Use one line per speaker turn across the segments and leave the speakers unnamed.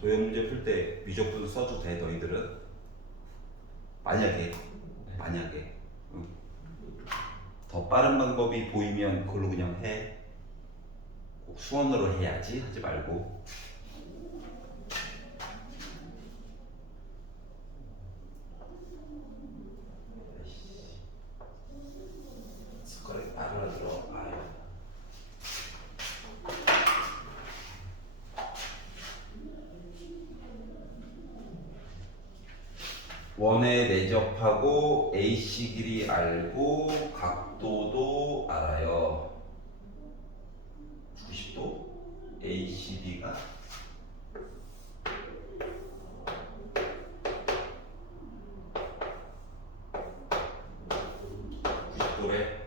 도형 문제 풀 때 미적분 써도 돼 너희들은 만약에 만약에 응. 더 빠른 방법이 보이면 그걸로 그냥 해. 꼭 수원으로 해야지 하지 말고. 아이씨. 숟가락이 말을 들어. 아유. 원에 내접하고 AC 길이 알고 각도도 알아요. 90도 ACD가 (90도래)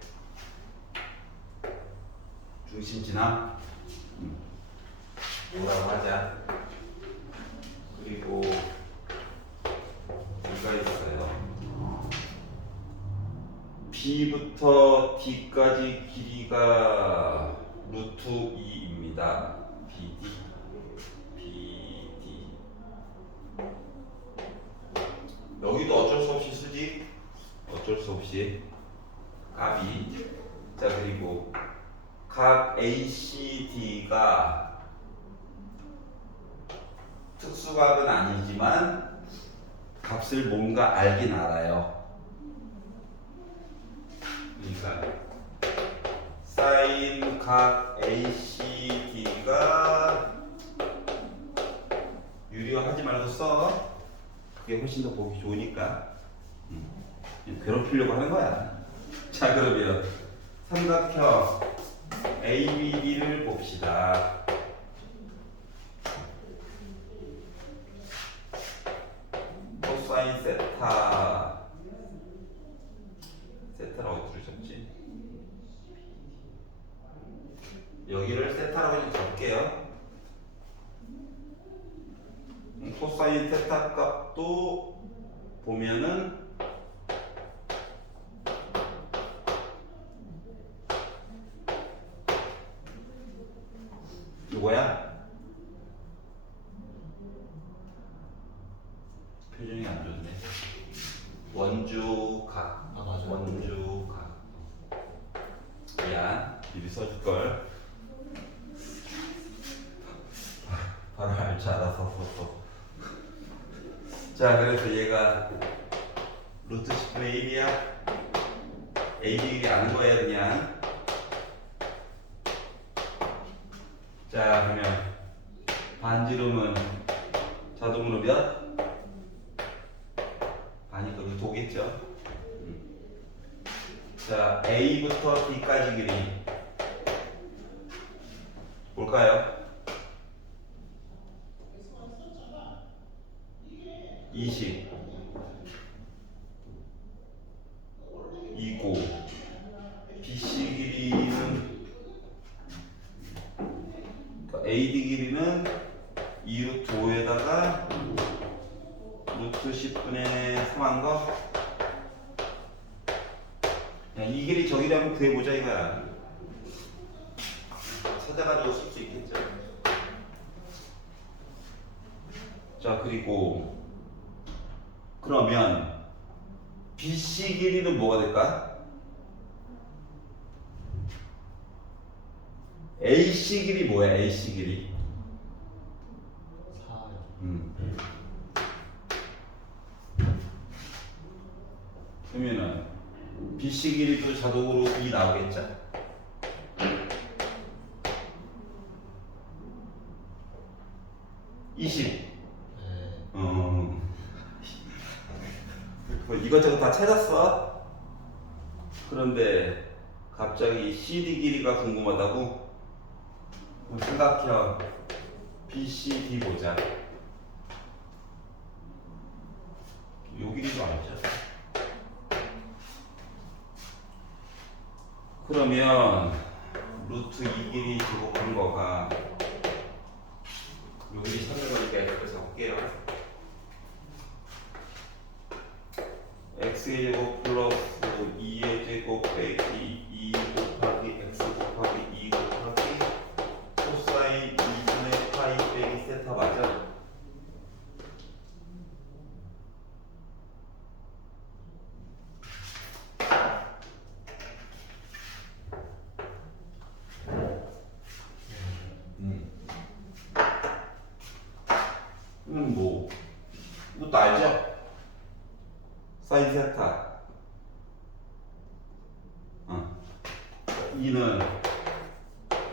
중심 지나 음. 뭐라고 하자 그리고 B가 있어요. B부터 D까지 길이가 루트 2입니다. BD, BD. 여기도 어쩔 수 없이 쓰지? 어쩔 수 없이. 값이. 자, 그리고 각 ACD가 특수각은 아니지만 값을 뭔가 알긴 알아요. 그러니까 사인 각 ACD가 유리화하지 말고 써. 그게 훨씬 더 보기 좋으니까. 음, 괴롭히려고 하는 거야. 자 그러면 삼각형 ABD를 봅시다. 코사인 세타 세타라고 들으셨지? 여기를 세타라고 그냥 적게요. 음, 코사인 세타 값도 보면은 이거야. 표정이 안 좋네. 원주 각.
아, 맞아요.
원주 각. 미안. 미리 써줄 걸. 바로 알 줄 알아서 썼어. 자, 그래서 얘가 루트 10분의 1이야. AB이 아는 거야, 그냥. 자, 그러면 반지름은 자동으로 몇? 아니 거기 도겠죠. 음. 자 A부터 D까지 길이 볼까요? 20 이고 BC 길이는 그러니까 AD 길이는 2루트 5에다가 루트 10분의 3한 거? 야, 이 길이 저기를 한번 구해보자 이거야. 찾아가지고 쓸 수 있겠죠. 자, 그리고 그러면 BC 길이는 뭐가 될까? AC 길이 뭐야? AC 길이?
4요.
음. 그러면은 BC 길이도 자동으로 2 나오겠죠? (20)
네.
어. 뭐 이것저것 다 찾았어? 그런데 갑자기 CD 길이가 궁금하다고? 삼각형 BCD 보자. 요 길이도 알죠? 그러면 루트 2 길이 제곱한 거가 요 길이 찾는 거니까 이렇게 적을게요. X의 제곱 플러스 2의 제곱 빼기 2 곱하기 x 곱하기 2 곱하기 코사인 2분의 파이 빼기 세타 맞아? 음, 뭐 이것도 알죠? 사인 세타 어. 2는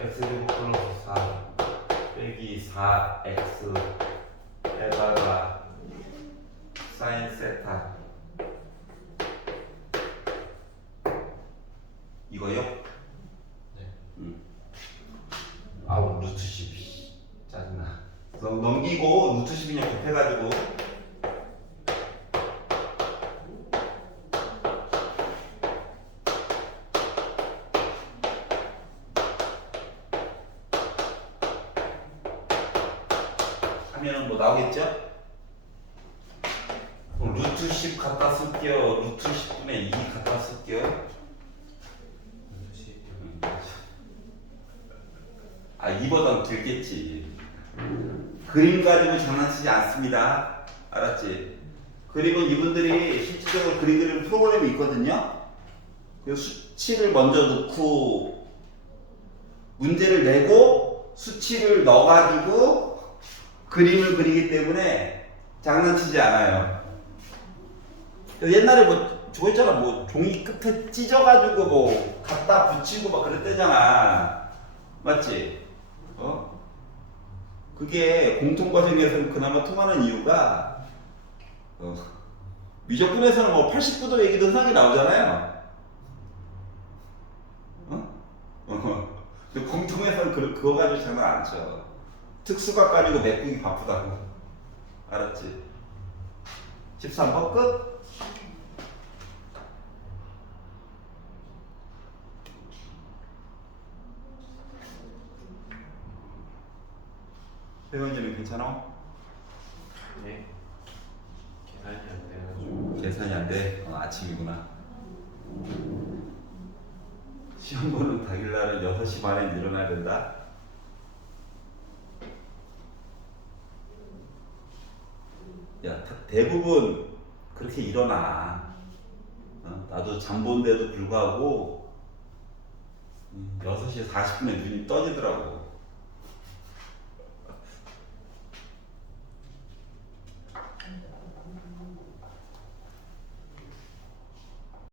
x제곱 플러스 4 빼기 4x 에다가 사인 세타 이거요?
네.
음. 아우 루트 12 짜증나 넘- 넘기고 루트 12냐 곱해가지고 하면은 뭐 나오겠죠? 루트 10 갖다 쓸게요. 루트 10분의 2 갖다 쓸게요. 아 이보단 길겠지. 그림 가지고 장난치지 않습니다. 알았지? 그리고 이분들이 실질적으로 그림 그리는 프로그램이 있거든요. 그 수치를 먼저 넣고 문제를 내고 수치를 넣어가지고 그림을 그리기 때문에 장난치지 않아요 옛날에 뭐 저거 있잖아 뭐 종이 끝에 찢어가지고 뭐 갖다 붙이고 막 그랬대잖아 맞지? 어? 그게 공통 과정에서는 그나마 통하는 이유가 어, 미적분에서는 뭐 89도 얘기도 흔하게 나오잖아요. 어? 어. 공통에서는 그, 그거 가지고 장난 안 쳐. 특수각 가지고 메꾸기 바쁘다고. 알았지? 13번 끝? 회원님은 괜찮아?
네. 계산이 안 돼가지고.
계산이 안 돼? 어, 아침이구나. 시험 보는 당일날은 6시 반에 일어나야 된다? 야, 다- 대부분 그렇게 일어나. 어, 나도 잠 본데도 불구하고 음, 6시 40분에 눈이 떠지더라고.